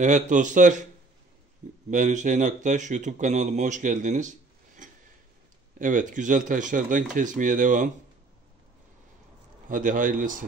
Evet dostlar, ben Hüseyin Aktaş. YouTube kanalıma hoş geldiniz. Evet, güzel taşlardan kesmeye devam. Hadi hayırlısı.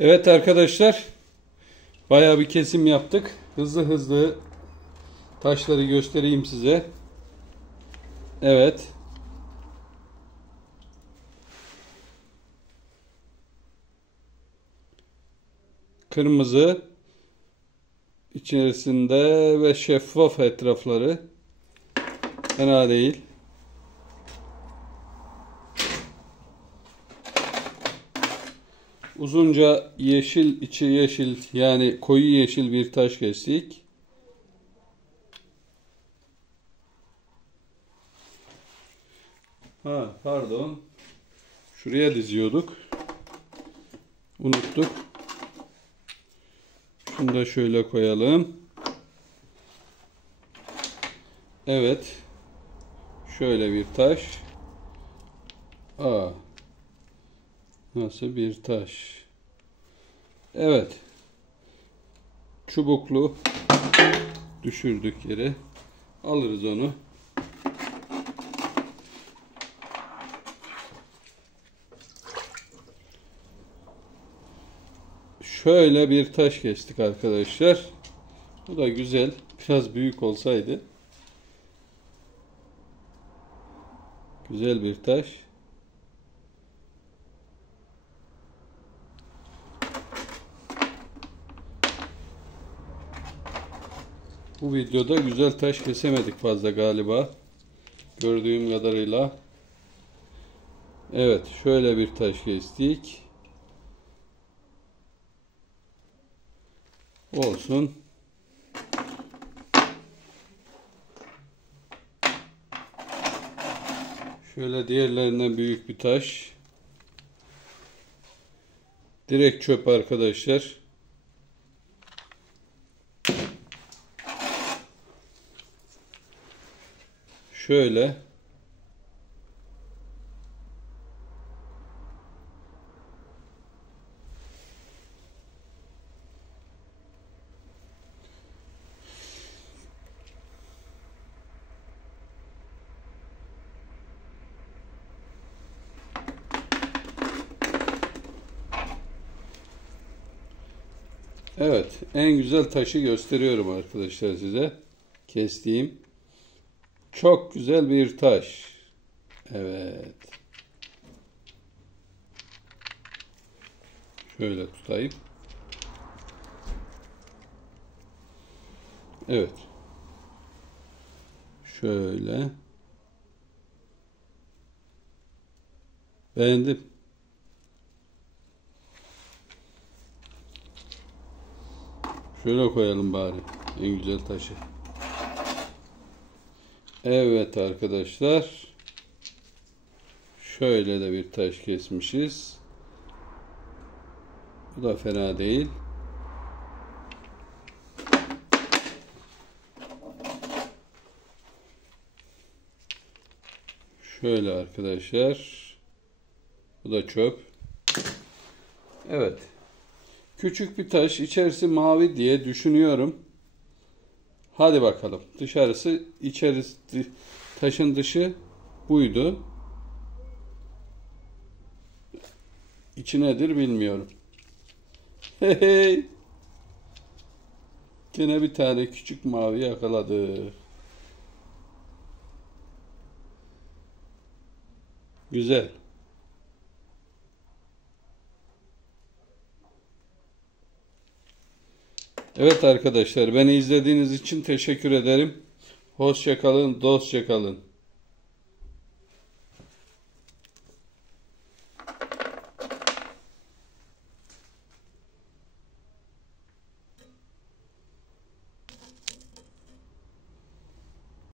Evet arkadaşlar, bayağı bir kesim yaptık. Hızlı hızlı taşları göstereyim size. Evet. Kırmızı içerisinde ve şeffaf etrafları. Fena değil. Uzunca yeşil, içi yeşil, yani koyu yeşil bir taş kestik. Pardon. Şuraya diziyorduk. Unuttuk. Şunu da şöyle koyalım. Evet. Şöyle bir taş. Nasıl bir taş? Evet. Çubuklu. Düşürdük yere. Alırız onu. Şöyle bir taş kestik arkadaşlar. Bu da güzel. Biraz büyük olsaydı. Güzel bir taş. Bu videoda güzel taş kesemedik fazla galiba. Gördüğüm kadarıyla. Evet, şöyle bir taş kestik. Olsun. Şöyle diğerlerinden büyük bir taş. Direkt çöp arkadaşlar. Şöyle. Evet, en güzel taşı gösteriyorum arkadaşlar size. Kestiğim. Çok güzel bir taş. Evet. Şöyle tutayım. Evet. Şöyle. Beğendim. Şöyle koyalım bari. En güzel taşı. Evet arkadaşlar. Şöyle de bir taş kesmişiz. Bu da fena değil. Şöyle arkadaşlar. Bu da çöp. Evet. Küçük bir taş. İçerisi mavi diye düşünüyorum. Hadi bakalım. Dışarısı, içerisi, taşın dışı buydu. İçi nedir bilmiyorum. Hey hey. Gene bir tane küçük mavi yakaladı. Güzel. Evet arkadaşlar, beni izlediğiniz için teşekkür ederim. Hoşça kalın, dostça kalın.